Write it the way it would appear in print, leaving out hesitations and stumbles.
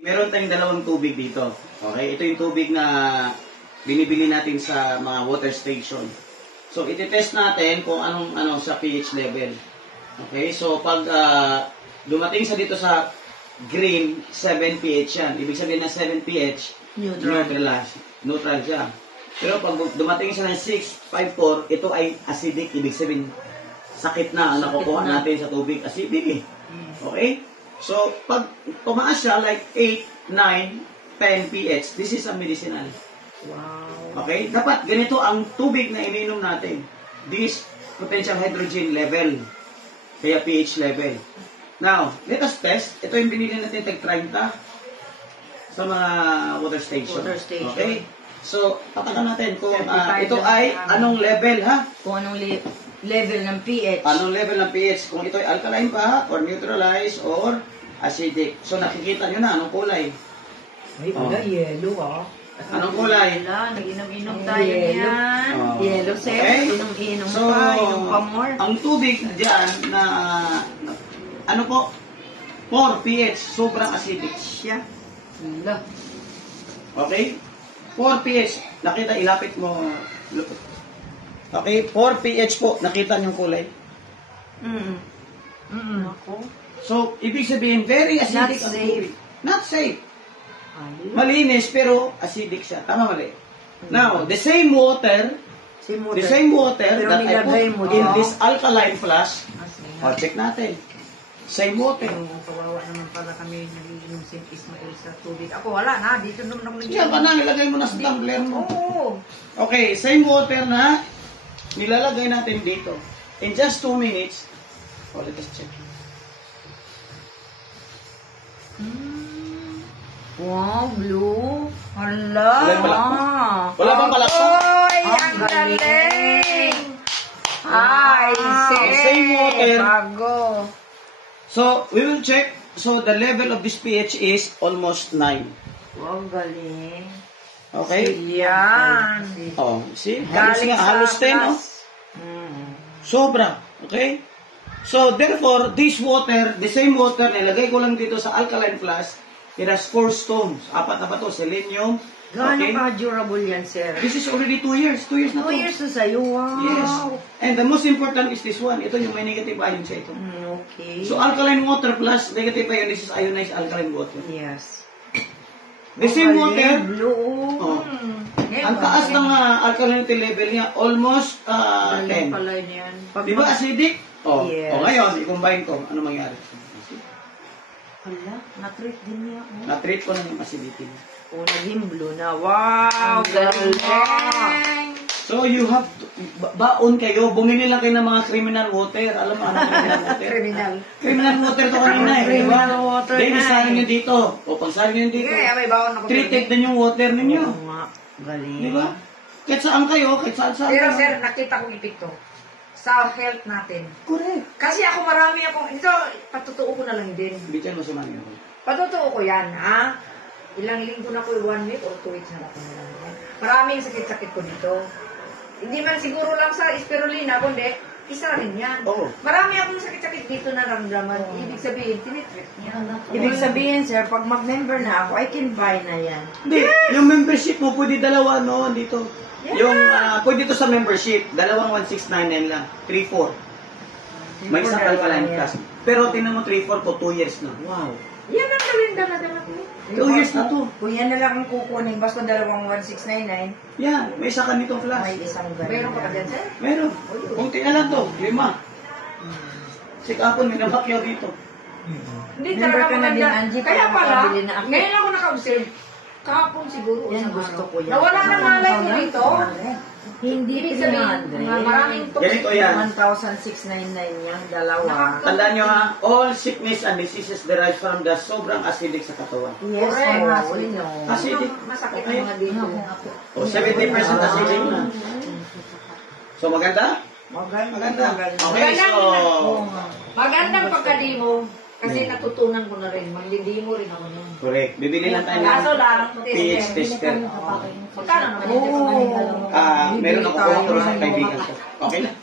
Meron tayong dalawang tubig dito. Okay? Ito yung tubig na binibili natin sa mga water station. So, iti-test natin kung anong sa pH level. Okay? So, pag dumating sa dito sa green, 7 pH yan. Ibig sabihin na 7 pH, neutral siya. Pero pag dumating siya ng 6, 5, 4, ito ay acidic. Ibig sabihin, sakit na ang nakukuha natin sa tubig. Acidic eh. Okay? So, pag tumaas siya, like 8, 9, 10 pH, this is a medicinal. Wow. Okay? Dapat ganito ang tubig na ininom natin. This potential hydrogen level. Kaya pH level. Now, let us test. Ito yung binili natin tag-30 sa mga water station. Okay? So, patakan natin kung ito ay anong level, ha? Kung anong level ng pH. Anong level ng pH? Kung ito ay alkaline pa, or neutralized, or acidic. So, nakikita nyo na anong kulay. Ay, wala, yellow ah. Anong kulay? Wala, nag-inom-inom tayo yan. Yellow, sir. Okay? Inom-inom So, pa, inom pa more. ang tubig dyan na, ano po, 4 pH, sobrang acidic siya. Wala. Okay? 4 pH. Nakita, ilapit mo. Okay? 4 pH po. Nakita niyong kulay. Ako. So, ibig sabihin, very acidic Not ang safe. tubig. Not safe. Malinis, pero acidic siya. Tama mali? Now, the same water Pero that I nilagay mo put in dyan. this alkaline flask, check natin. Same water. Kawawa naman pala kami nagiinom si Ismael sa tubig. Ako wala na, dito naman ako nagiinom. Yan pa na, nilagay mo na sa tumbler mo. Oo. Okay, same water na nilalagay natin dito. In just 2 minutes, let us check. Wow, blue. Hala. Wala bang palakpak? Oy, ang galing. Ay, Same water. Bago. So, we will check. So, the level of this pH is almost 9. Wow, galing. Okay? Yan. Oh, see? Galing Halos 10, oh. Sobra. Okay? So, therefore, this water, the same water, nilagay ko lang dito sa alkaline flask, it has 4 stones. 4 na ba ito? Selenium. Gaano Okay? ka-durable yan, sir? This is already 2 years. 2 years na 2 to. years na sa'yo, wow. Yes. And the most important is this one. Ito yung may negative ion sa ito. Okay. So, alkaline water plus negative ion, this is ionized alkaline water. Yes. The same water, Blue. oh, ang taas ng alkalinity level niya, almost 10. Galing pala niyan. Di ba acidic? Oh, Yes. oh, ngayon, i-combine ko. Ano mangyari? Hala, na-treat din niya. Oh. Na-treat ko na yung acidity niya. Oh, naging blue na. Wow, galing. So, you have to, baon kayo, bumili lang kayo ng mga criminal water. Alam mo, ano criminal water? Criminal. Criminal water to kanina eh. Criminal water Then, na isahin eh. nyo dito. O, pagsahin nyo dito. Sige, may bawon ako. Treated din yung water ninyo. Oo nga, galing. Di ba? Kahit saan kayo, kahit saan Pero kayo. sir, nakita kong epekto sa health natin. Correct. Kasi ako marami akong, ito, patutuo ko na lang din. Bitin mo sa mga yun. Patutuo ko yan, ha? Ilang linggo na ko, 1 week or 2 weeks na ako nila. Maraming sakit-sakit ko dito. Hindi man siguro lang sa spirulina, kundi isa rin yan. Oo. Marami akong sakit-sakit dito na ramdaman. Ibig sabihin, tinitreat niya. Ibig sabihin, sir, pag mag-member na ako, I can buy na yan. Hindi, yung membership mo, pwede dalawa, no, dito. Yeah. Yung, pwede ito sa membership, dalawang 1699 lang, 3-4. May isang alkaline class. Pero tingnan mo 3-4 po, 2 years na. Wow. Yan ang gawin dala-dala ko. 2 years na to. Kung yan na lang ang kukunin, basta dalawang 1699, Yan, may isa ka nitong class. may isang ganun. Mayroon pa ka dyan, sir? Meron. Kunti na lang to, 5. Sikapon, may namakyaw dito. Hindi Member talaga ka na din, maganda. Angie, Kaya para pala, makabili na ako. ngayon ako naka-observe. Kahapon siguro. Yan, isang gusto araw. ko yan. Nawala na malay ko rito. Hindi Ibig sabihin, 300. maraming Ganito yan. 1,699 yung dalawa. Tandaan nyo ha, all sickness and diseases derive from the sobrang acidic sa katawan. Yes, Correct. oh, no. Acidic. Masakit Okay. mga dito. O, 70% acidic na. So, maganda? Maganda. Okay, so... Magandang pagkadimo. Kasi natutunan ko na rin. Maglidimo rin ako nun. Correct. Bibili lang tayo Kaso ng lang, pH tester. magkano naman? Oh. Meron ako kuha ko sa kaibigan ko. Okay lang.